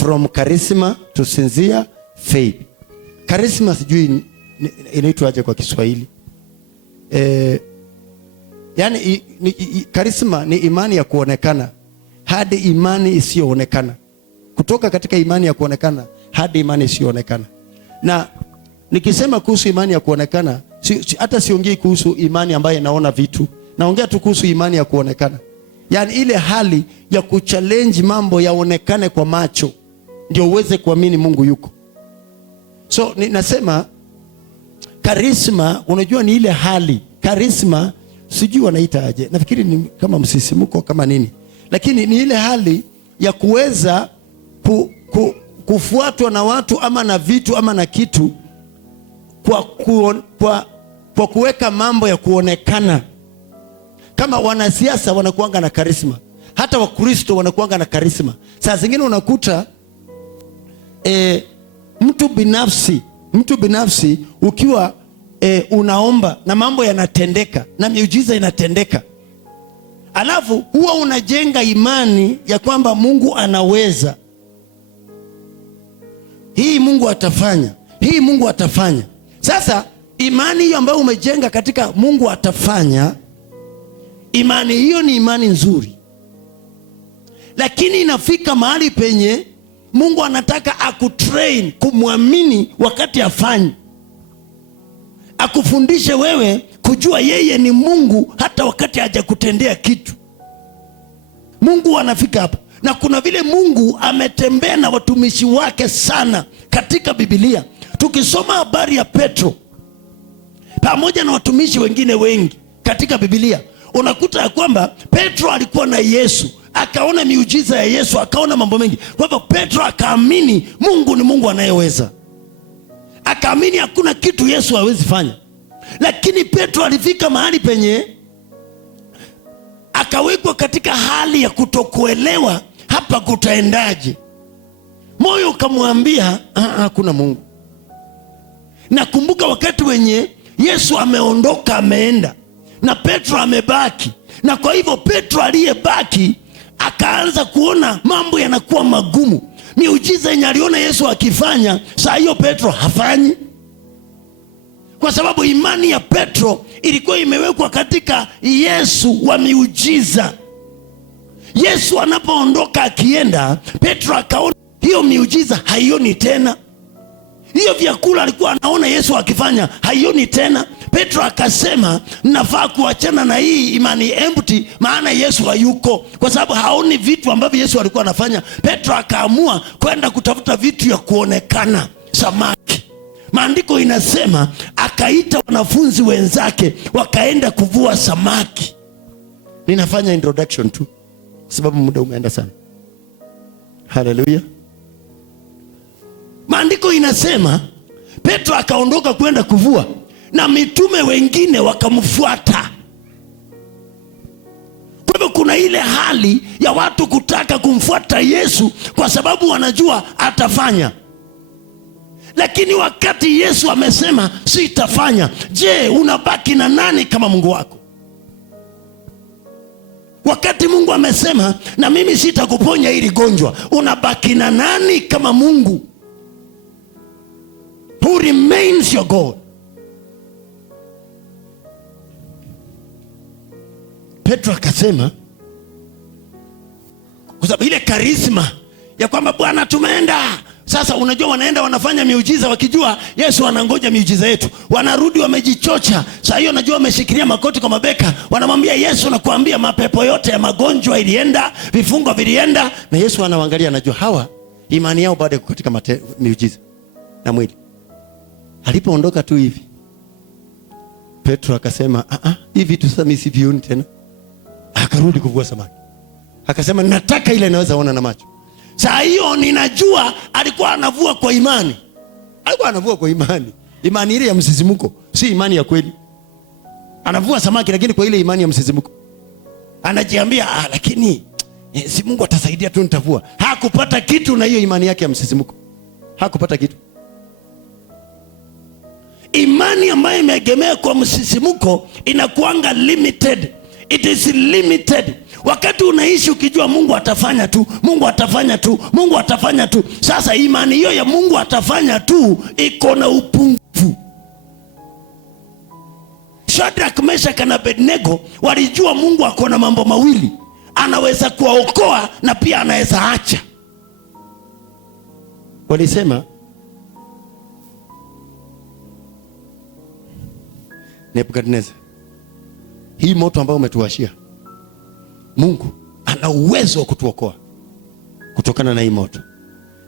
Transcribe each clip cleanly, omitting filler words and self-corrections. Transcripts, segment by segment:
from charisma to sincere faith. Charisma sijui inaitwaje kwa Kiswahili. Yani charisma ni imani ya kuonekana hadi imani isiyoonekana. Kutoka katika imani ya kuonekana hadi imani isiyoonekana. Na nikisema kuhusu imani ya kuonekana, hata siongei kuhusu imani ambayo inaona vitu. Naongea tu kuhusu imani ya kuonekana. Yani ile hali ya kuchallenge mambo yaonekane kwa macho ndio uweze kuamini Mungu yuko. So nasema charisma, unajua ni ile hali. Charisma sijui wanaita aje. Nafikiri ni kama msisimuko kama nini. Lakini ni ile hali ya kuweza kufuatwa na watu ama na vitu ama na kitu kwa kuweka mambo ya kuonekana. Kama wanasiasa wanakuanga na charisma, hata Wakristo wanakuanga na charisma. Saa zingine unakuta mtu binafsi ukiwa unaomba na mambo yanatendeka na miujiza inatendeka, alafu huwa unajenga imani ya kwamba Mungu anaweza, hii Mungu atafanya, hii Mungu atafanya. Sasa imani hiyo ambayo umejenga katika Mungu atafanya, imani hiyo ni imani nzuri, lakini inafika mahali penye Mungu anataka akutrain kumwamini wakati afanye, akufundishe wewe kujua yeye ni Mungu hata wakati hajakutendea kitu. Mungu anafika hapa, na kuna vile Mungu ametembea na watumishi wake sana katika Biblia. Tukisoma habari ya Petro pamoja na watumishi wengine wengi katika Biblia, unakuta ya kwamba Petro alikuwa na Yesu, akaona miujiza ya Yesu, akaona mambo mengi. Kwa hivyo Petro akaamini Mungu ni Mungu anayeweza, akaamini hakuna kitu Yesu hawezi fanya. Lakini Petro alifika mahali penye akawekwa katika hali ya kutokuelewa hapa kutaendaje. Moyo ukamwambia hakuna Mungu. Nakumbuka wakati wenye Yesu ameondoka, ameenda na Petro amebaki, na kwa hivyo Petro aliyebaki akaanza kuona mambo yanakuwa magumu. Miujiza yenye aliona Yesu akifanya, saa hiyo Petro hafanyi, kwa sababu imani ya Petro ilikuwa imewekwa katika Yesu wa miujiza. Yesu anapoondoka akienda, Petro akaona hiyo miujiza haioni tena. Hiyo vyakula alikuwa anaona Yesu akifanya haioni tena. Petro akasema nafaa kuachana na hii imani empty, maana Yesu hayuko, kwa sababu haoni vitu ambavyo Yesu alikuwa anafanya. Petro akaamua kwenda kutafuta vitu ya kuonekana, samaki. Maandiko inasema akaita wanafunzi wenzake wakaenda kuvua samaki. Ninafanya introduction tu sababu muda umeenda sana. Haleluya. Maandiko inasema Petro akaondoka kwenda kuvua na mitume wengine wakamfuata. Kwa hivyo kuna ile hali ya watu kutaka kumfuata Yesu kwa sababu wanajua atafanya. Lakini wakati Yesu amesema sitafanya, je, unabaki na nani kama Mungu wako? Wakati Mungu amesema na mimi sitakuponya hili gonjwa, unabaki na nani kama Mungu? Who remains your God? Petro akasema, kwa sababu ile karisma ya kwamba Bwana tumeenda. Sasa unajua wanaenda wanafanya miujiza wakijua Yesu anangoja miujiza yetu. Wanarudi wamejichocha. Sasa hiyo najua wameshikilia makoti kwa mabeka. Wanamwambia Yesu, nakuambia mapepo yote ya magonjwa ilienda, vifungo vilienda. Na Yesu anawaangalia, anajua hawa imani yao bado katika miujiza na mwili. Alipoondoka tu hivi, Petro akasema hivi tu sasa mimi sivioni tena. Akarudi kuvua samaki. Akasema nataka ile naweza ona na macho. Saa hiyo ninajua alikuwa anavua kwa imani. Alikuwa anavua kwa imani. Imani ile ya msisimuko, si imani ya kweli. Anavua samaki lakini kwa ile imani ya msisimuko. Anajiambia lakini si Mungu atasaidia tu nitavua. Hakupata kitu na hiyo imani yake ya msisimuko. Hakupata kitu. Imani ambayo imeegemea kwa msisimuko inakuanga limited. it is limited. Wakati unaishi ukijua Mungu atafanya tu, Mungu atafanya tu, Mungu atafanya tu, sasa imani hiyo ya Mungu atafanya tu iko na upungufu. Shadrach, Meshach na Abednego walijua Mungu ako na mambo mawili, anaweza kuwaokoa na pia anaweza acha. Walisema, Nebukadneza, hii moto ambao umetuwashia, Mungu ana uwezo wa kutuokoa kutokana na hii moto.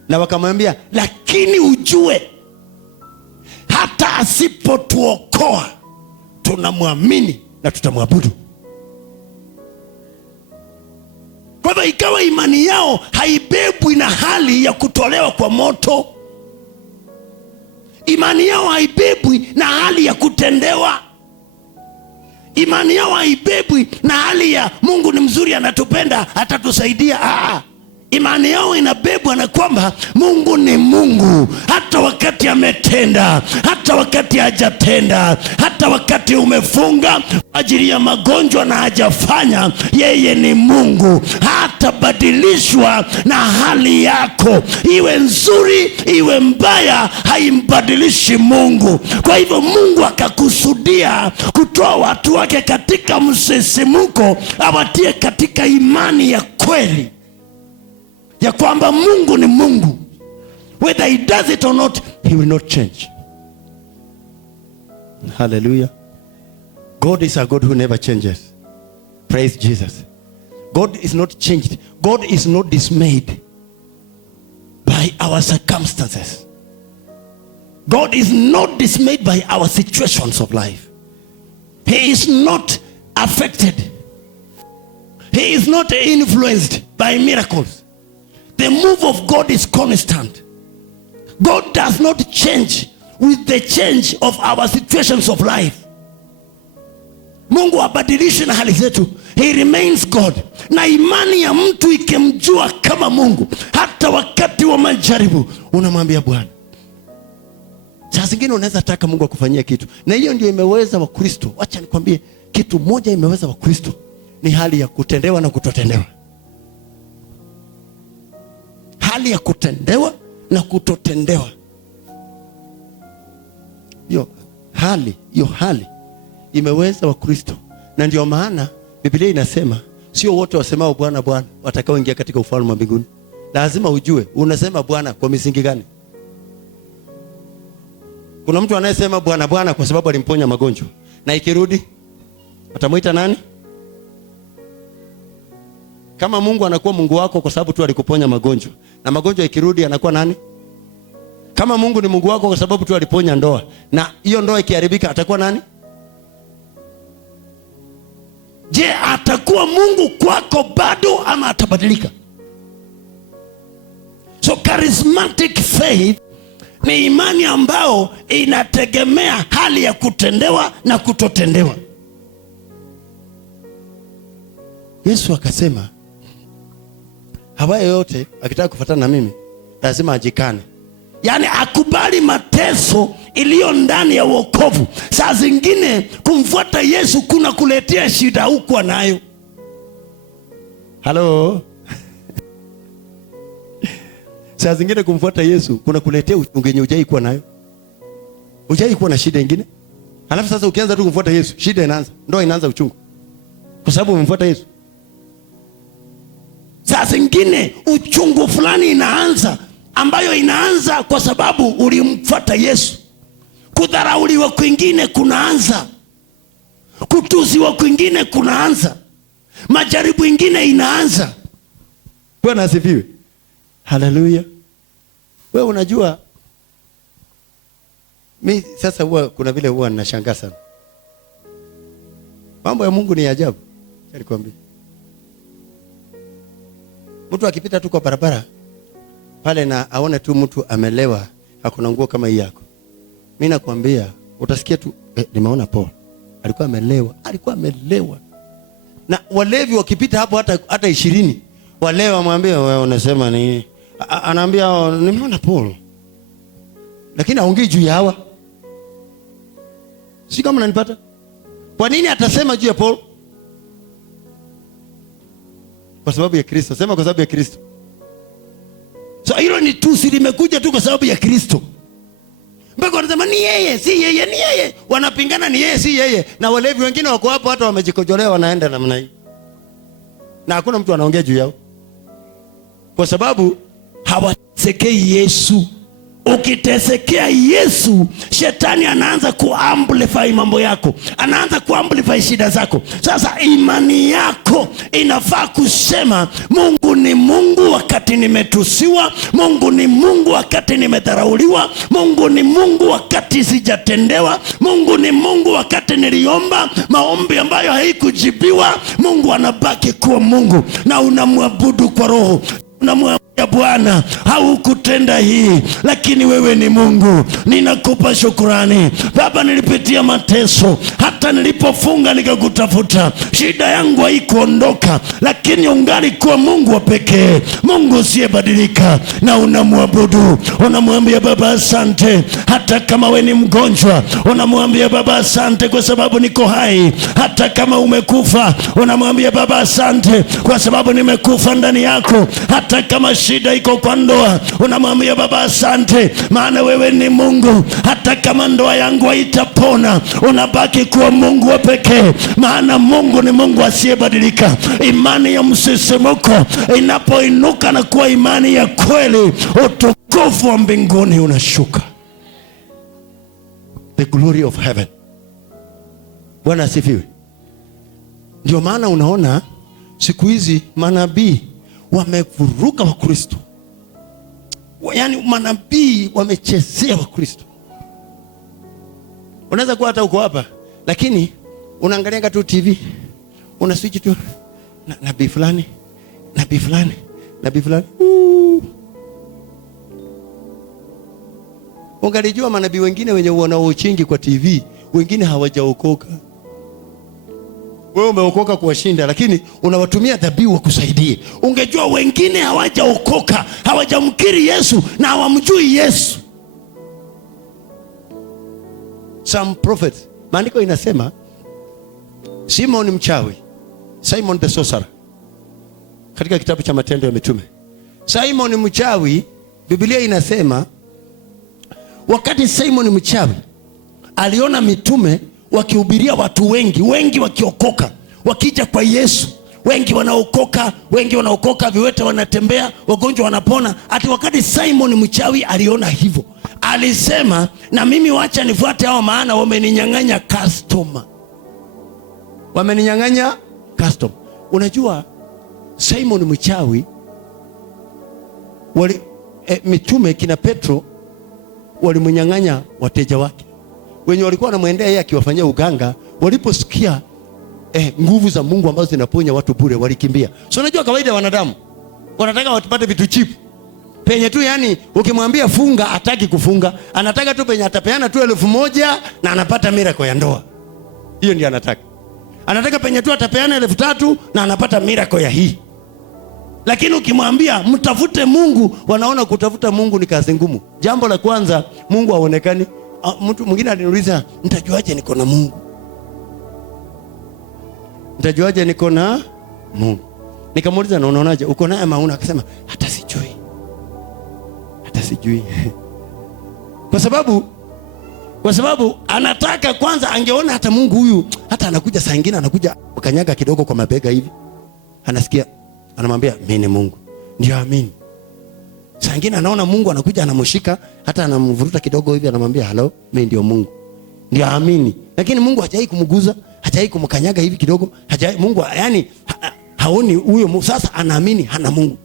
Na wakamwambia, lakini ujue hata asipotuokoa tunamwamini na tutamwabudu. Kwa hivyo ikawa imani yao haibebwi na hali ya kutolewa kwa moto. Imani yao haibebwi na hali ya kutendewa. Imani yao haibebwi na hali ya Mungu ni mzuri, anatupenda, atatusaidia. Imani yao inabebwa na kwamba Mungu ni Mungu, hata wakati ametenda, hata wakati hajatenda, hata wakati umefunga ajili ya magonjwa na hajafanya, yeye ni Mungu. Hatabadilishwa na hali yako, iwe nzuri iwe mbaya, haimbadilishi Mungu. Kwa hivyo Mungu akakusudia kutoa watu wake katika msisimuko, awatie katika imani ya kweli ya kwamba Mungu ni Mungu. Whether he does it or not, he will not change. Hallelujah. God is a God who never changes. Praise Jesus. God is not changed. God is not dismayed by our circumstances. God is not dismayed by our situations of life. He is not affected. He is not influenced by miracles. The move of God is constant. God does not change with the change of our situations of life. Mungu habadilishi na hali zetu. He remains God. Na imani ya mtu ikimjua kama Mungu, hata wakati wa majaribu unamwambia Bwana. Saa zingine unaweza taka Mungu akufanyie kitu, na hiyo ndio imeweza Wakristo. Acha nikwambie kitu moja imeweza Wakristo, ni hali ya kutendewa na kutotendewa. Hali ya kutendewa na kutotendewa. Hiyo hali imeweza Wakristo. Na ndio maana Biblia inasema sio wote wasemao Bwana Bwana watakaoingia katika ufalme wa mbinguni. Lazima ujue unasema Bwana kwa misingi gani. Kuna mtu anayesema Bwana Bwana kwa sababu alimponya magonjwa, na ikirudi atamuita nani? Kama Mungu anakuwa Mungu wako kwa sababu tu alikuponya magonjwa, na magonjwa ikirudi anakuwa nani? Kama Mungu ni Mungu wako kwa sababu tu aliponya ndoa, na hiyo ndoa ikiharibika atakuwa nani? Je, atakuwa Mungu kwako bado ama atabadilika? So charismatic faith ni imani ambao inategemea hali ya kutendewa na kutotendewa. Yesu akasema hawaye yote akitaka kufuatana na mimi lazima ajikane. Yaani akubali mateso iliyo ndani ya wokovu. Saa zingine kumfuata Yesu kuna kuletea shida huko nayo. Hello. Saa zingine kumfuata Yesu kuna kuletea ungenye ujai kuwa nayo. Ujai kuwa na shida nyingine. Halafu sasa ukianza tu kumfuata Yesu, shida inaanza. Ndoa inaanza uchungu. Kwa sababu umemfuata Yesu. Saa zingine uchungu fulani inaanza, ambayo inaanza kwa sababu ulimfuata Yesu. Kudharauliwa kwingine kunaanza. Kutuziwa kwingine kunaanza. Majaribu ingine inaanza. Bwana asifiwe. Haleluya. Wewe unajua mimi sasa kuna vile huwa ninashangaa sana. Mambo ya Mungu ni ajabu. Nilikwambia. Mtu akipita tu kwa barabara pale na aone tu mtu amelewa, hakuna nguo kama hii yako, mimi nakwambia utasikia tu nimeona Paul alikuwa amelewa. Na walevi wakipita hapo hata 20 walewa mwambie wewe unasema nini? Anaambia nimeona Paul. Lakini aongee juu ya hawa. Si kama unanipata? Kwa nini atasema juu ya Paul? Kwa sababu ya Kristo. Sema kwa sababu ya Kristo. So hilo ni tusi limekuja tu kwa sababu ya Kristo. Mpaka wanasema ni yeye, si yeye, ni yeye. Wanapingana ni yeye, si yeye. Na walevi wengine wako hapo hata wamejikojolea wanaenda namna hii. Na hakuna mtu anaongea juu yao. Kwa sababu hawasekei Yesu. Ukitesekea Yesu, shetani anaanza kuamplify mambo yako. Anaanza kuamplify shida zako. Sasa imani yako inafaa kusema Mungu ni Mungu wakati nimetusiwa, Mungu ni Mungu wakati nimedharauliwa, Mungu ni Mungu wakati sijatendewa, Mungu ni Mungu wakati niliomba maombi ambayo haikujibiwa. Mungu anabaki kuwa Mungu na unamwabudu kwa roho. Unamwambia Bwana, haukutenda hii, lakini wewe ni Mungu. Ninakupa shukrani. Baba, nilipitia mateso, hata nilipofunga nikakutafuta, shida yangu haikuondoka, lakini ungali kuwa Mungu wa pekee, Mungu usiyebadilika, na unamwabudu. Unamwambia Baba asante, hata kama wewe ni mgonjwa. Unamwambia Baba asante kwa sababu niko hai. Hata kama umekufa, unamwambia Baba asante kwa sababu nimekufa ndani yako. Hata kama shida iko kwa ndoa, unamwambia Baba asante, maana wewe ni Mungu. Hata kama ndoa yangu haitapona, unabaki kuwa Mungu wa pekee, maana Mungu ni Mungu asiyebadilika. Imani ya msisimuko inapoinuka na kuwa imani ya kweli, utukufu wa mbinguni unashuka. The glory of heaven. Bwana asifiwe. Ndio maana unaona siku hizi manabii wamevuruga wa Kristo. Yaani manabii wamechezea wa Kristo. Unaweza kuwa hata uko hapa, lakini unaangalia tu TV, una switch tu nabii fulani, nabii fulani, nabii fulani. Ungalijua manabii wengine wenye wanaochingi kwa TV, wengine hawajaokoka. Wewe umeokoka kuwashinda, lakini unawatumia dhabihu wakusaidie. Ungejua wengine hawajaokoka, hawajamkiri Yesu na hawamjui Yesu. Some prophets, maandiko inasema Simon mchawi, Simon the sorcerer, katika kitabu cha Matendo ya Mitume. Simon mchawi, Biblia inasema wakati Simon mchawi aliona mitume wakihubiria watu wengi wakiokoka, wakija kwa Yesu, wengi wanaokoka, viwete wanatembea, wagonjwa wanapona. Ati wakati Simon mchawi aliona hivyo, alisema na mimi wacha nifuate hao, maana wameninyang'anya customer. Wameninyang'anya customer. Unajua Simon mchawi mitume kina Petro walimnyang'anya wateja wake. Wenye walikuwa wanamwendea yeye akiwafanyia uganga, waliposikia nguvu za Mungu ambazo zinaponya watu bure, walikimbia. So unajua kawaida wanadamu wanataka wapate vitu cheap. Penye tu, yani ukimwambia funga hataki kufunga, anataka tu penye atapeana tu 1,000 na anapata miracle ya ndoa. Hiyo ndio anataka. Anataka penye tu atapeana 3,000 na anapata miracle ya hii. Lakini ukimwambia mtafute Mungu, wanaona kutafuta Mungu ni kazi ngumu. Jambo la kwanza, Mungu haonekani. Mtu mwingine aliniuliza, nitajuaje niko na Mungu? Nitajuaje niko na Mungu? Nikamuuliza, na unaonaje uko naye ama una? Akasema hata sijui. Hata sijui. Kwa sababu anataka kwanza, angeona hata Mungu huyu hata anakuja saa nyingine, anakuja kanyaga kidogo kwa mabega hivi. Anasikia, anamwambia mimi ni Mungu. Ndio amini. Saa nyingine anaona Mungu anakuja anamshika, hata anamvuruta kidogo hivi, anamwambia hello, mimi ndio Mungu. Ndio amini. Lakini Mungu hajai kumguza, hajai kumkanyaga hivi kidogo, hajai. Mungu yani haoni huyo. Sasa anaamini hana Mungu.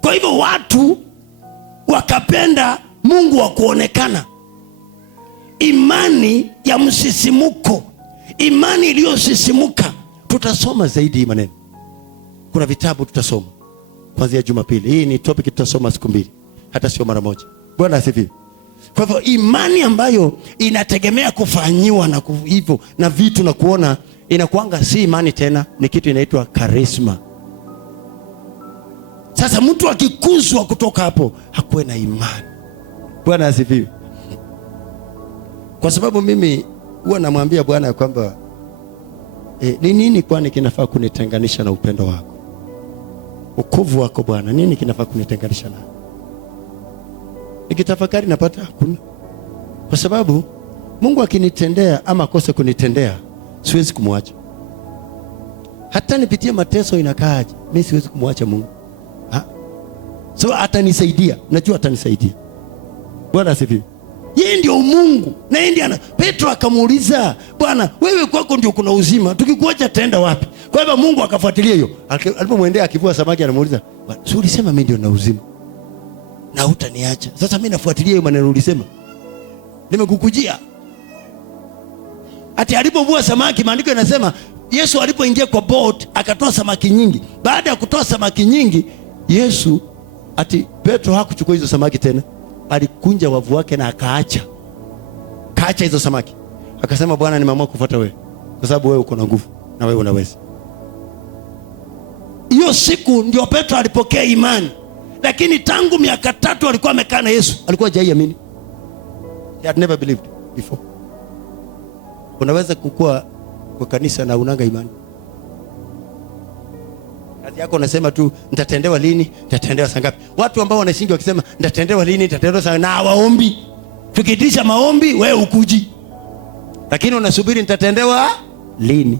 Kwa hivyo watu wakapenda Mungu wa kuonekana. Imani ya msisimuko, imani iliyosisimuka. Tutasoma zaidi hii maneno. Kuna vitabu tutasoma kuanzia Jumapili. Hii ni topic tutasoma siku 2, hata sio mara moja. Bwana asifiwe. Kwa hivyo imani ambayo inategemea kufanyiwa na hivyo na vitu na kuona, inakuanga si imani tena, ni kitu inaitwa charisma. Sasa mtu akikuzwa kutoka hapo, hakuwe na imani. Bwana asifiwe. Kwa sababu mimi huwa namwambia Bwana kwamba ni nini kwani kinafaa kunitenganisha na upendo wako? Wokovu wako Bwana, nini kinafaa kunitenganisha na? Nikitafakari napata hakuna. Kwa sababu Mungu akinitendea ama akose kunitendea, siwezi kumwacha. Hata nipitie mateso inakaaje, mimi siwezi kumwacha Mungu. So atanisaidia, najua atanisaidia. Bwana asifiwe. Yeye ndio Mungu na yeye ndiye. Petro akamuuliza, Bwana, wewe kwako ndio kuna uzima, tukikuacha tenda wapi? Kwa hivyo Mungu akafuatilia hiyo. Alipomwendea akivua samaki anamuuliza, "Si ulisema mimi ndio na uzima? Na hutaniacha. Sasa mimi nafuatilia hiyo maneno ulisema. Nimekukujia." Ati alipovua samaki, maandiko yanasema Yesu alipoingia kwa boat akatoa samaki nyingi. Baada ya kutoa samaki nyingi, Yesu Petro hakuchukua hizo samaki tena. Alikunja wavu wake na akaacha hizo samaki. Akasema, Bwana, nimeamua kufuata wewe kwa sababu wewe uko na nguvu na wewe unaweza. Hiyo siku ndio Petro alipokea imani. Lakini tangu miaka 3 alikuwa amekaa na Yesu, alikuwa hajaiamini. He had never believed before. Unaweza kukua kwa kanisa na unanga imani. Kazi yako unasema tu nitatendewa lini, nitatendewa saa ngapi. Watu ambao wanashingi wakisema nitatendewa lini, nitatendewa saa, na waombi. Tukiitisha maombi wewe ukuji. Lakini unasubiri nitatendewa lini.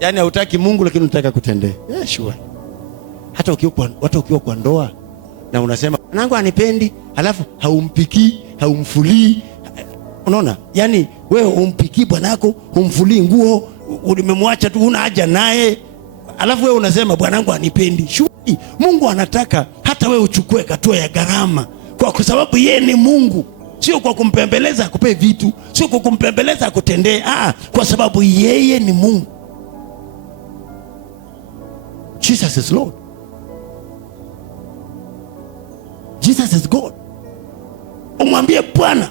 Yaani hautaki Mungu lakini unataka kutendea. Sure. Hata ukiwa kwa ndoa na unasema mwanangu anipendi, alafu haumpiki, haumfulii. Unaona? Yaani wewe umpiki bwanako, umfulii nguo, ulimemwacha tu, una haja naye. Alafu wewe unasema bwanangu anipendi. Shughuli. Mungu anataka hata wewe uchukue hatua ya gharama kwa sababu yeye ni Mungu. Sio kwa kumpembeleza akupe vitu, sio kwa kumpembeleza akutendee, kwa sababu yeye ni Mungu. Jesus is Lord. Jesus is God. Umwambie Bwana,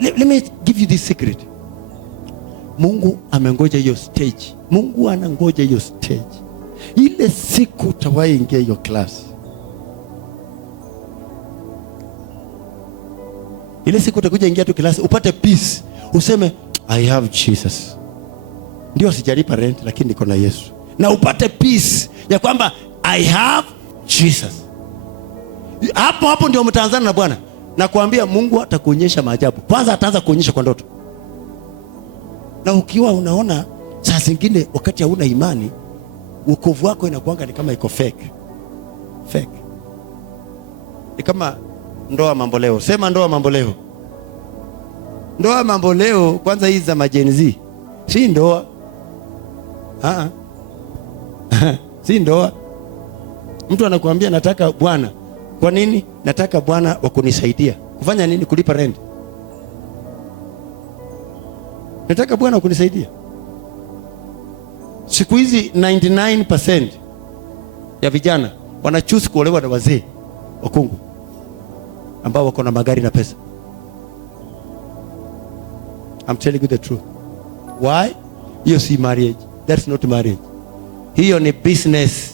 let me give you this secret. Mungu amengoja hiyo stage. Mungu anangoja hiyo stage. Ile siku utawahi ingia hiyo class. Ile siku utakuja ingia tu class, upate peace. Useme, I have Jesus. Ndio sijalipa rent lakini niko na Yesu. Na upate peace ya kwamba I have Jesus. Hapo ndio mtaanzana na Bwana. Na kuambia Mungu atakuonyesha maajabu. Kwanza ataanza kuonyesha kwa ndoto. Na ukiwa unaona saa zingine wakati hauna imani, wokovu wako inakuanga ni kama iko fake. Fake. Ni kama ndoa mambo leo. Sema ndoa mambo leo. Ndoa mambo leo kwanza hizi za majenzi. Si ndoa. Si ndoa. Mtu anakuambia nataka Bwana. Kwa nini? Nataka Bwana wa kunisaidia. Kufanya nini? Kulipa rent. Nataka Bwana wa kunisaidia. Siku hizi 99% ya vijana wanachoose kuolewa na wazee wakungu ambao wako na magari na pesa. I'm telling you the truth. Why? Hiyo si marriage. That's not marriage. Hiyo ni business.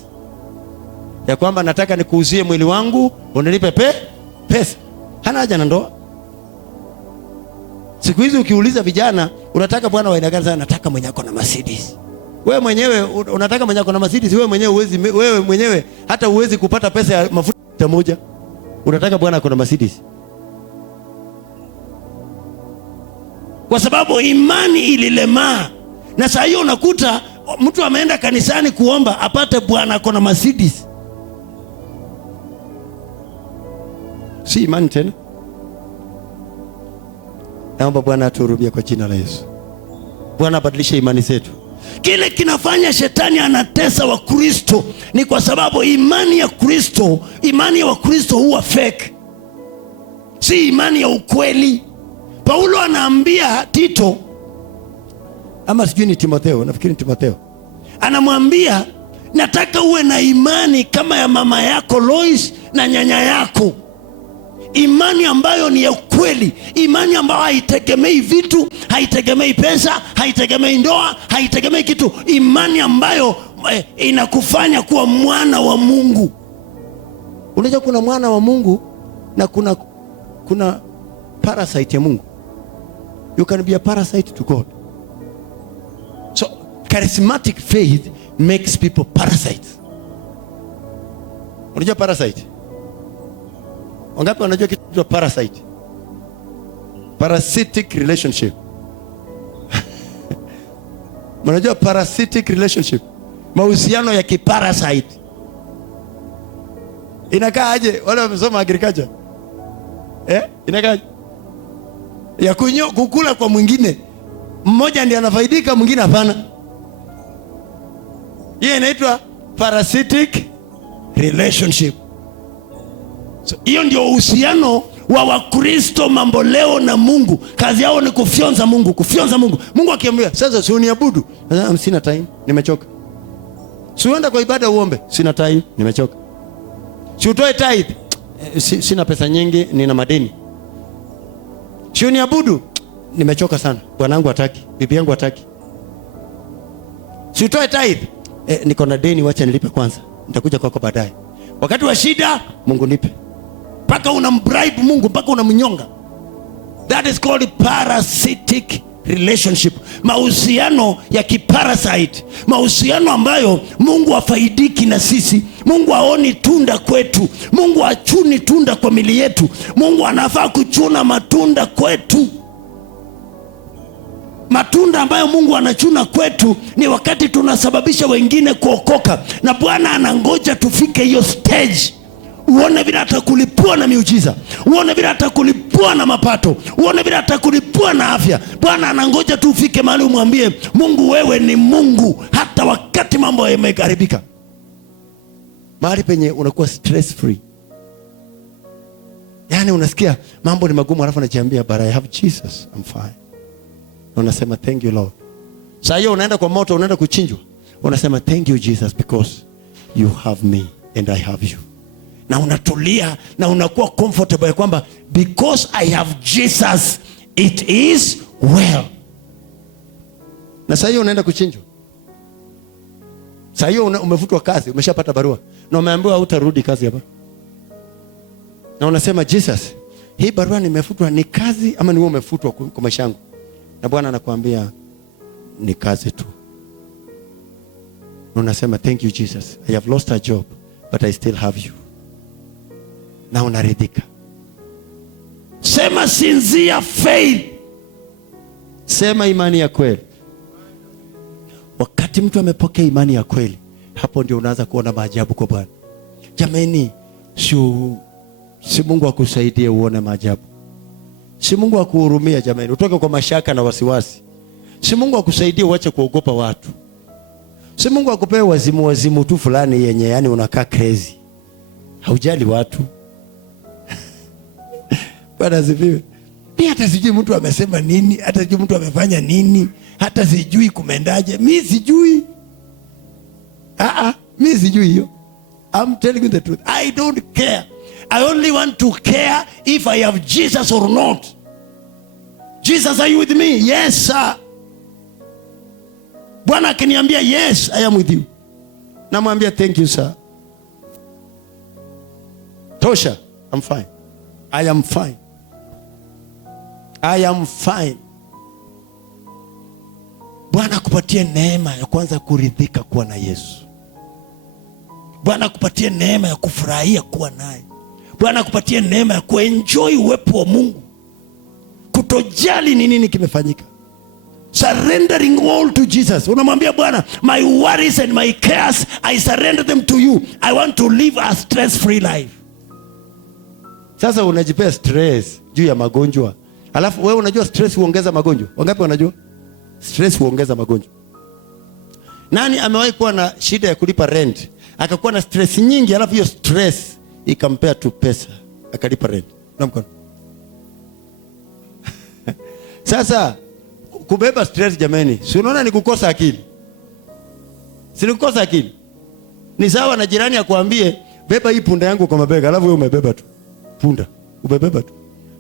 Ya kwamba nataka nikuuzie mwili wangu, unilipe pesa. Hana haja na ndoa. Siku hizi ukiuliza vijana, unataka bwana wa aina gani sana? Nataka mwenye ako na Mercedes. Wewe mwenyewe unataka mwenye ako na Mercedes, wewe mwenyewe hata uwezi kupata pesa ya mafuta moja. Unataka bwana ako na Mercedes. Kwa sababu imani ililemaa. Na sasa hiyo unakuta mtu ameenda kanisani kuomba apate bwana ako na Mercedes. Si imani tena. Naomba Bwana atuhurumie kwa jina la Yesu. Bwana badilisha imani zetu. Kile kinafanya shetani anatesa wa Kristo ni kwa sababu imani ya Wakristo huwa fake. Si imani ya ukweli. Paulo anaambia Tito, ama sijui ni Timotheo, nafikiri Timotheo. Anamwambia nataka uwe na imani kama ya mama yako Lois na nyanya yako. Imani ambayo ni ya ukweli, imani ambayo haitegemei vitu, haitegemei pesa, haitegemei ndoa, haitegemei kitu. Imani ambayo inakufanya kuwa mwana wa Mungu. Unajua kuna mwana wa Mungu na kuna parasite ya Mungu. You can be a parasite to God. charismatic faith makes people parasites. Unajua parasite? Wangapi wanajua kitu cha parasite? Parasitic relationship. Unajua parasitic relationship? Mahusiano ya kiparasite. Inakaa aje? Wale wamesoma agriculture. Inakaa ya kukula kwa mwingine. Mmoja ndiye anafaidika, mwingine hapana. Hiyo inaitwa parasitic relationship. So hiyo ndio uhusiano wa Wakristo mambo leo na Mungu. Kazi yao ni kufyonza Mungu, kufyonza Mungu. Mungu akiambia, "Sasa si uniabudu." Sina time, nimechoka. Si uenda kwa ibada uombe, "Sina time, nimechoka." Si utoe tithe, "Sina pesa nyingi, nina madeni." Si uniabudu, "Nimechoka sana. Bwana wangu hataki, bibi yangu hataki." Si utoe tithe, "Niko na deni, wacha nilipe kwanza. Nitakuja kwako baadaye. Wakati wa shida, Mungu nipe." Paka unambribe Mungu, paka unamnyonga. That is called parasitic relationship. Mahusiano ya kiparasite. Mahusiano ambayo Mungu hafaidiki na sisi. Mungu haoni tunda kwetu. Mungu hachuni tunda kwa mili yetu. Mungu anafaa kuchuna matunda kwetu. Matunda ambayo Mungu anachuna kwetu ni wakati tunasababisha wengine kuokoka. Na Bwana anangoja tufike hiyo stage. Uone vile atakulipua na miujiza. Uone vile atakulipua na mapato. Uone vile atakulipua na afya. Bwana anangoja tu ufike mahali umwambie, "Mungu wewe ni Mungu hata wakati mambo yameharibika." Mahali penye unakuwa stress free. Yaani unasikia mambo ni magumu, alafu unajiambia, "But I have Jesus, I'm fine." Na unasema, "Thank you Lord." Sasa hiyo unaenda kwa moto, unaenda kuchinjwa. Unasema, "Thank you Jesus because you have me and I have you." Na unatulia na unakuwa comfortable ya kwamba because I have Jesus it is well. Na sasa hiyo unaenda kuchinjwa. Sasa hiyo umefutwa kazi, umeshapata barua na umeambiwa hutarudi kazi hapa. Na unasema, "Jesus, hii barua nimefutwa, ni kazi ama ni wewe umefutwa kwa maisha yangu?" Na Bwana anakuambia, "Ni kazi tu." Na unasema, "Thank you Jesus, I have lost a job but I still have you." Na unaridhika. Sema sincere faith. Sema imani ya kweli. Wakati mtu amepokea imani ya kweli, hapo ndio unaanza kuona maajabu kwa Bwana. Jamani, si Mungu akusaidie uone maajabu. Si Mungu akuhurumia jamani, utoke kwa mashaka na wasiwasi. Si Mungu akusaidie uache kuogopa watu. Si Mungu akupee wazimu tu fulani yenye yani unakaa crazy. Haujali watu. Bwana asifiwe. Mimi hata sijui mtu amesema nini, hata sijui mtu amefanya nini, hata sijui kumendaje. Mimi sijui. Mimi sijui hiyo. I'm telling you the truth. I don't care. I only want to care if I have Jesus or not. Jesus, are you with me? Yes, sir. Bwana akiniambia yes, I am with you. Namwambia thank you, sir. Tosha, I'm fine. I am fine. I am fine. Bwana kupatie neema ya kwanza kuridhika kuwa na Yesu. Bwana kupatie neema ya kufurahia kuwa naye. Bwana kupatie neema ya kuenjoy uwepo wa Mungu. Kutojali ni nini kimefanyika. Surrendering all to Jesus. Unamwambia Bwana, my worries and my cares, I surrender them to you. I want to live a stress-free life. Sasa unajipea stress juu ya magonjwa. Alafu wewe unajua stress huongeza magonjwa. Wangapi wanajua? Stress huongeza magonjwa. Nani amewahi kuwa na shida ya kulipa rent? Akakuwa na stress nyingi, alafu hiyo stress ikampea tu pesa, akalipa rent. Na mkono. Sasa kubeba stress jamani, si unaona ni kukosa akili? Si ni kukosa akili? Ni sawa na jirani akwambie, "Beba hii punda yangu kwa mabega," alafu wewe umebeba tu. Punda, umebeba tu.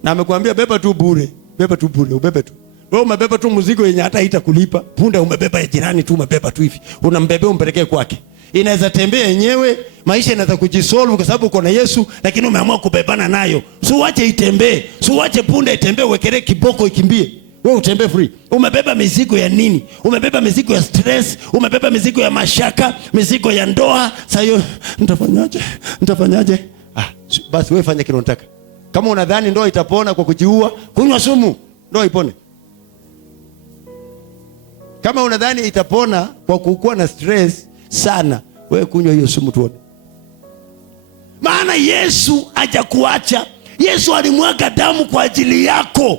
Na amekwambia beba tu bure, beba tu bure, ubebe tu. Wewe umebeba tu mzigo yenye hata haitakulipa. Punda umebeba ya jirani tu, umebeba tu hivi. Unambebea umpelekee kwake. Inaweza tembea yenyewe, maisha inaweza kujisolve kwa sababu uko na Yesu, lakini umeamua kubebana nayo. Si uache itembee, si uache punda itembee uwekelee kiboko ikimbie. wewe utembee free. Umebeba mizigo ya nini? Umebeba mizigo ya stress, umebeba mizigo ya mashaka, mizigo ya ndoa. Sasa hiyo nitafanyaje? Basi wewe fanya kile unataka. Kama unadhani ndoa itapona kwa kujiua, kunywa sumu, ndoa ipone. Kama unadhani itapona kwa kukuwa na stress sana, wewe kunywa hiyo sumu tuone. Maana Yesu hajakuacha. Yesu alimwaga damu kwa ajili yako.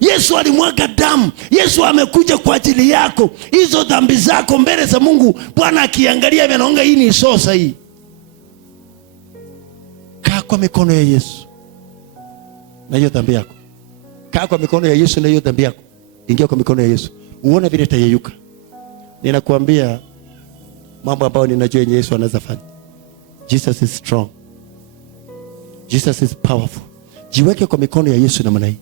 Yesu alimwaga damu. Yesu amekuja kwa ajili yako. Hizo dhambi zako mbele za Mungu, Bwana akiangalia hivi anaona hii ni sosa hii. Kaa kwa mikono ya Yesu na hiyo dhambi yako. Kaa kwa mikono ya Yesu na hiyo dhambi yako. Ingia kwa mikono ya Yesu. Uone vile itayeyuka. Ninakuambia mambo ambayo ninajua yenye Yesu anaweza fanya. Jesus is strong. Jesus is powerful. Jiweke kwa mikono ya Yesu na maana hii.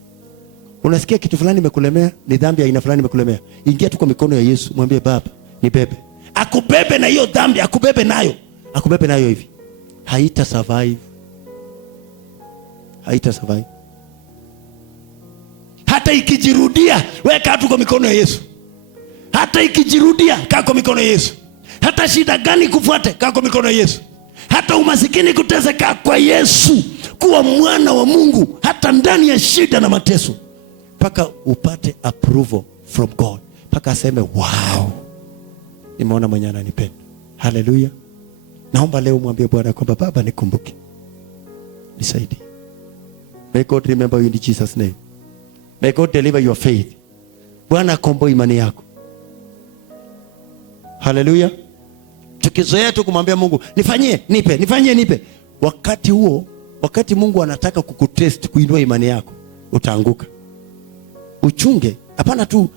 Unasikia kitu fulani imekulemea, ni dhambi aina fulani imekulemea. Ingia tu kwa mikono ya Yesu, mwambie Baba, nibebe. Akubebe na hiyo dhambi, akubebe nayo. Akubebe nayo hivi. Haita survive. Haita survive. Hata ikijirudia, weka tu kwa mikono ya Yesu. Hata ikijirudia, kaa kwa mikono ya Yesu. Hata shida gani kufuate, kaa kwa mikono ya Yesu. Hata umasikini kuteseka, kwa Yesu. Kuwa mwana wa Mungu hata ndani ya shida na mateso, paka upate approval from God, paka aseme wow, nimeona mwenye ananipenda. Hallelujah. Naomba leo mwambie Bwana kwamba Baba, nikumbuke, nisaidie. May God remember you in Jesus name. May God deliver your faith. Bwana akomboe imani yako. Hallelujah. Tukizoea tu kumwambia Mungu, nifanyie, nipe, nifanyie, nipe. Wakati huo, wakati Mungu anataka kukutest, kuinua imani yako, utaanguka. Uchunge. Hapana tu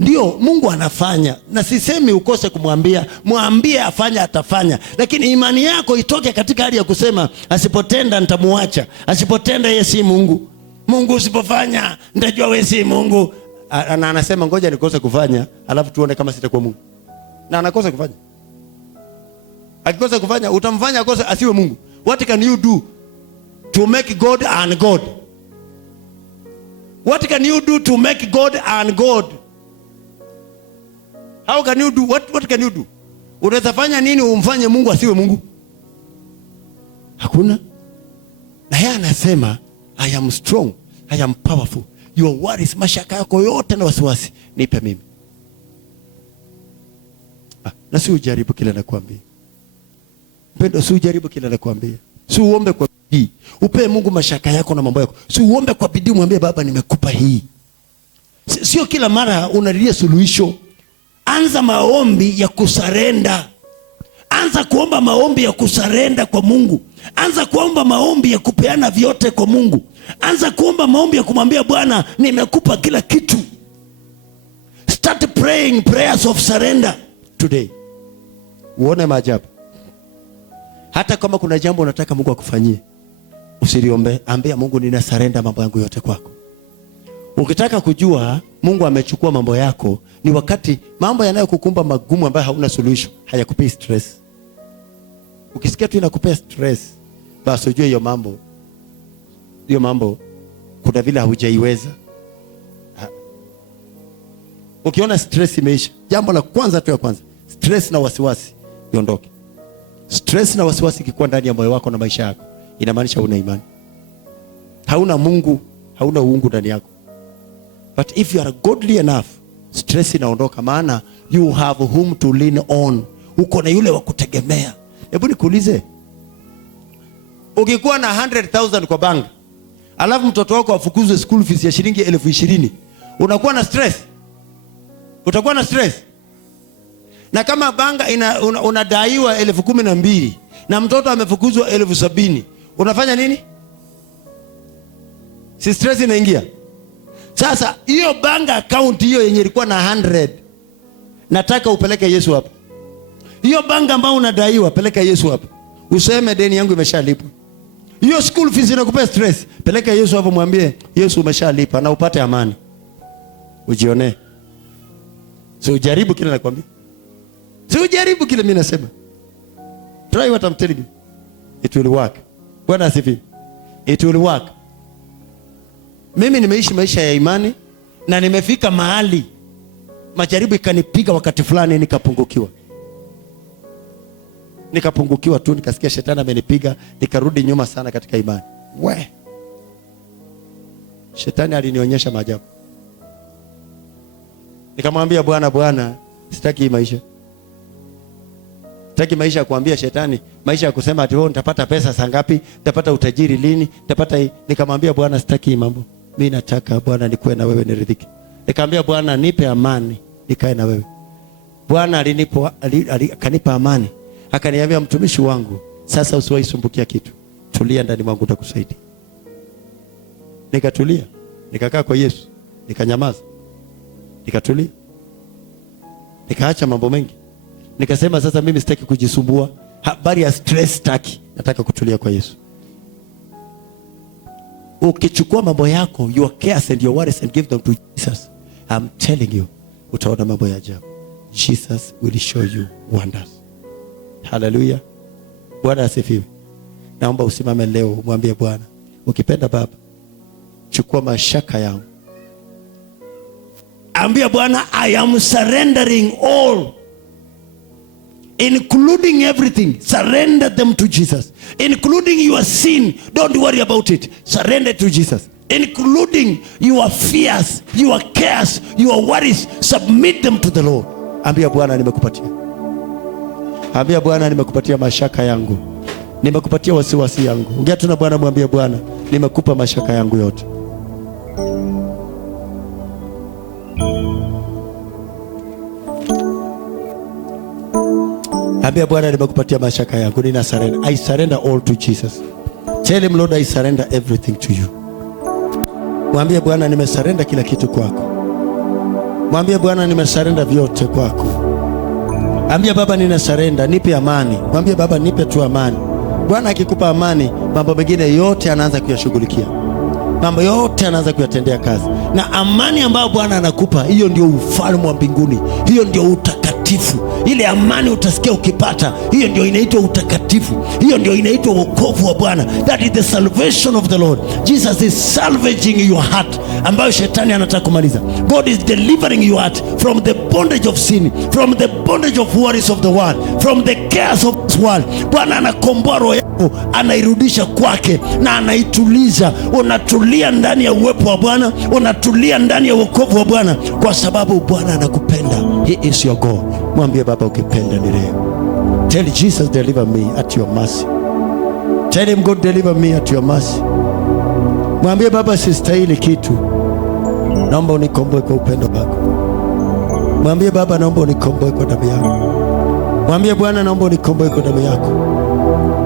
ndio Mungu anafanya. Na sisemi ukose kumwambia, mwambie afanya, atafanya. Lakini imani yako itoke katika hali ya kusema, asipotenda nitamuacha. Asipotenda yeye si Mungu. Mungu usipofanya nitajua wewe si Mungu. Na anasema ngoja nikose kufanya, alafu tuone kama sitakuwa Mungu. Na anakosa kufanya. Akikosa kufanya, utamfanya akose asiwe Mungu. What can you do to make God and God? What can you do to make God and God? How can you do? What can you do? Unaweza fanya nini umfanye Mungu asiwe Mungu? Hakuna. Na yeye anasema, I am strong, I am powerful. Your worries, mashaka yako yote na wasiwasi, nipe mimi. Na si ujaribu kile nakwambia. Mpendo, si ujaribu kile nakwambia. Si uombe kwa bidii. Upe Mungu mashaka yako na mambo yako. Si uombe kwa bidii, mwambie Baba, nimekupa hii. Sio kila mara unalilia suluhisho. Anza maombi ya kusarenda. Anza kuomba maombi ya kusarenda kwa Mungu. Anza kuomba maombi ya kupeana vyote kwa Mungu. Anza kuomba maombi ya kumwambia Bwana, nimekupa kila kitu. Start praying prayers of surrender today. Uone maajabu. Hata kama kuna jambo unataka Mungu akufanyie, usiliombe, ambia Mungu, nina surrender mambo yangu yote kwako. Ukitaka kujua Mungu amechukua mambo yako, ni wakati mambo yanayokukumba magumu ambayo hauna solution, hayakupei stress. Ukisikia tu inakupea stress, basi ujue hiyo mambo kuna vile hujaiweza. Ukiona stress imeisha, jambo la kwanza tu ya kwanza, stress na wasiwasi iondoke. Stress na wasiwasi ikikuwa ndani ya moyo wako na maisha yako, inamaanisha huna imani. Hauna Mungu, hauna uungu ndani yako. But if you are godly enough, stress inaondoka, maana you have whom to lean on. Uko na yule wa kutegemea. Hebu nikuulize, ukikuwa na 100,000 kwa bank, alafu mtoto wako afukuzwe school fees ya shilingi 20,000, unakuwa na stress? Utakuwa na stress? Na kama banga unadaiwa 12,000 na mtoto amefukuzwa 70,000, unafanya nini? Si stress inaingia? Sasa hiyo banga account hiyo yenye ilikuwa na 100, nataka upeleke Yesu hapa. Hiyo banga ambayo unadaiwa, peleka Yesu hapa. Useme deni yangu imeshalipwa. Hiyo school fees inakupea stress, peleka Yesu hapa, mwambie Yesu umeshalipa, na upate amani. Ujione. So ujaribu kile nakwambia. So ujaribu kile mimi nasema. Try what I'm telling you. It will work. Bwana asifiwe. It will work. Mimi nimeishi maisha ya imani, Na nimefika mahali majaribu ikanipiga wakati fulani, nikapungukiwa tu, nikasikia shetani amenipiga, nikarudi nyuma sana katika imani. Shetani alinionyesha maajabu. Nikamwambia Bwana, sitaki maisha. Sitaki maisha ya kuambia shetani, maisha ya kusema ati nitapata pesa saa ngapi, nitapata utajiri lini, nitapata. Nikamwambia Bwana, sitaki mambo. Mimi nataka Bwana nikuwe na wewe, niridhike. Nikamwambia Bwana, nipe amani nikae na wewe. Bwana akanipa amani. Akaniambia, mtumishi wangu, sasa usiwahi sumbukia kitu. Tulia ndani mwangu, nitakusaidia. Nikatulia, nikakaa kwa Yesu, nikanyamaza, nikatulia, nikaacha mambo mengi. Nikasema sasa mimi sitaki kujisumbua, habari ya stress sitaki, nataka kutulia kwa Yesu. Ukichukua mambo yako, your cares and your worries and give them to Jesus, I'm telling you, utaona mambo ya ajabu. Jesus will show you wonders. Hallelujah. Bwana asifiwe. Naomba usimame leo umwambie Bwana, ukipenda Baba, chukua mashaka yangu. Ambia Bwana, I am surrendering all, including everything. Surrender them to Jesus, including your sin. Don't worry about it. Surrender to Jesus, including your fears, your cares, your worries. Submit them to the Lord. Ambia Bwana, nimekupatia. Ambia Bwana, nimekupatia mashaka yangu, nimekupatia wasiwasi yangu. Ongea tu na Bwana, mwambie Bwana, nimekupa mashaka yangu yote. Ambia Bwana, nimekupatia mashaka yangu, nina surrender. I surrender all to Jesus. Tell him, Lord, I surrender everything to you. Mwambie Bwana, nimesurrender kila kitu kwako. Mwambie Bwana, nimesurrender vyote kwako. Ambia Baba, nina surrender, nipe amani. Mwambie Baba, nipe tu amani. Bwana akikupa amani, mambo mengine yote anaanza kuyashughulikia. Mambo yote anaanza kuyatendea kazi. Na amani ambayo Bwana anakupa, hiyo ndio ufalme wa mbinguni. Hiyo ndio utakatifu. Ile amani utasikia ukipata, hiyo ndio inaitwa utakatifu. Hiyo ndio inaitwa wokovu wa Bwana. That is the salvation of the Lord. Jesus is salvaging your heart, ambayo shetani anataka kumaliza. God is delivering your heart from the bondage of sin, from the bondage of worries of the world, from the cares of this world. Bwana anakomboa roho yako, anairudisha kwake na anaituliza. Unatulia ndani ya uwepo wa Bwana, unatulia ndani ya wokovu wa Bwana, kwa sababu Bwana anakupenda. He is your God. Mwambie Baba, ukipenda nirehemu. Tell Jesus, deliver me at your mercy. Tell him, God, deliver me at your mercy. Mwambie Baba, sistahili kitu, naomba unikomboe kwa upendo wako. Mwambie Baba, naomba unikomboe kwa damu yako. Mwambie Bwana, naomba unikomboe kwa damu yako.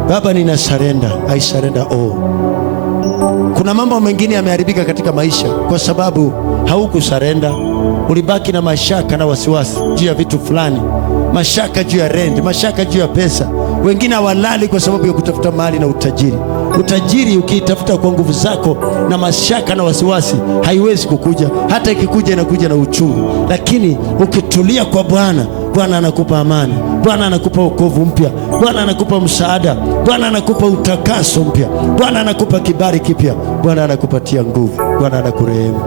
Baba, nina surrender. I surrender all. Kuna mambo mengine yameharibika katika maisha kwa sababu haukusurrender. Ulibaki na mashaka na wasiwasi juu ya vitu fulani, mashaka juu ya rent, mashaka juu ya pesa. Wengine hawalali kwa sababu ya kutafuta mali na utajiri. Utajiri ukiitafuta kwa nguvu zako na mashaka na wasiwasi, haiwezi kukuja. Hata ikikuja inakuja na uchungu. Lakini ukitulia kwa Bwana, Bwana anakupa amani, Bwana anakupa wokovu mpya, Bwana anakupa msaada, Bwana anakupa utakaso mpya, Bwana anakupa kibali kipya, Bwana anakupatia nguvu, Bwana anakurehemu.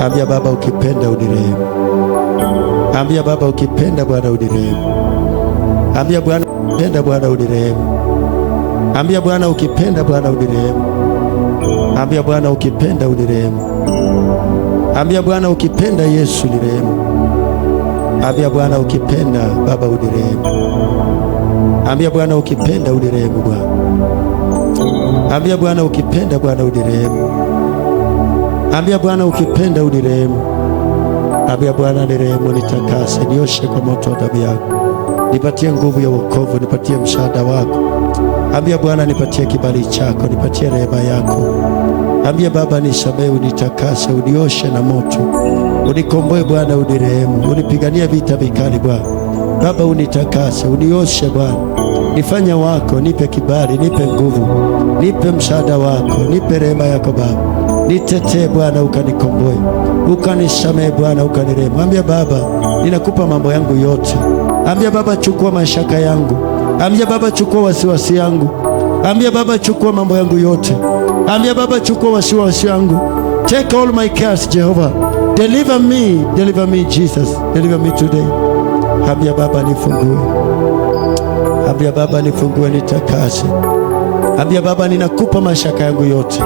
Ambia Baba, ukipenda unirehemu. Ambia Baba, ukipenda Bwana unirehemu. Ambia Bwana, ukipenda Bwana unirehemu. Ambia Bwana, ukipenda Bwana unirehemu. Ambia Bwana, ukipenda unirehemu. Ambia Bwana, ukipenda Yesu nirehemu. Ambia Bwana, ukipenda Baba unirehemu. Ambia Bwana, ukipenda unirehemu Bwana. Ambia Bwana, ukipenda Bwana unirehemu. Ambia Bwana, ukipenda unirehemu. Ambia Bwana, nirehemu, nitakase, nioshe kwa moto wa damu yako. Nipatie nguvu ya wokovu, nipatie msaada wako. Ambia Bwana, nipatie kibali chako, nipatie rehema yako. Ambia Baba, nisamehe, unitakase, unioshe na moto. Unikomboe Bwana, unirehemu. Unipigania vita vikali Bwana. Baba, unitakase, unioshe Bwana. Nifanye wako, nipe kibali, nipe nguvu, nipe msaada wako, nipe rehema yako Baba. Nitetee Bwana, ukanikomboe, ukanisamehe Bwana, ukanirehemu. Ambia Baba, ninakupa mambo yangu yote. Ambia Baba, chukua mashaka yangu. Ambia Baba, chukua wasiwasi yangu. Ambia Baba, chukua mambo yangu yote. Ambia Baba, chukua wasiwasi yangu. Take all my cares, Jehovah. Deliver me Jesus, deliver me today. Ambia Baba nifungue, ambia Baba nifungue, nitakase. Ambia Baba ninakupa mashaka yangu yote.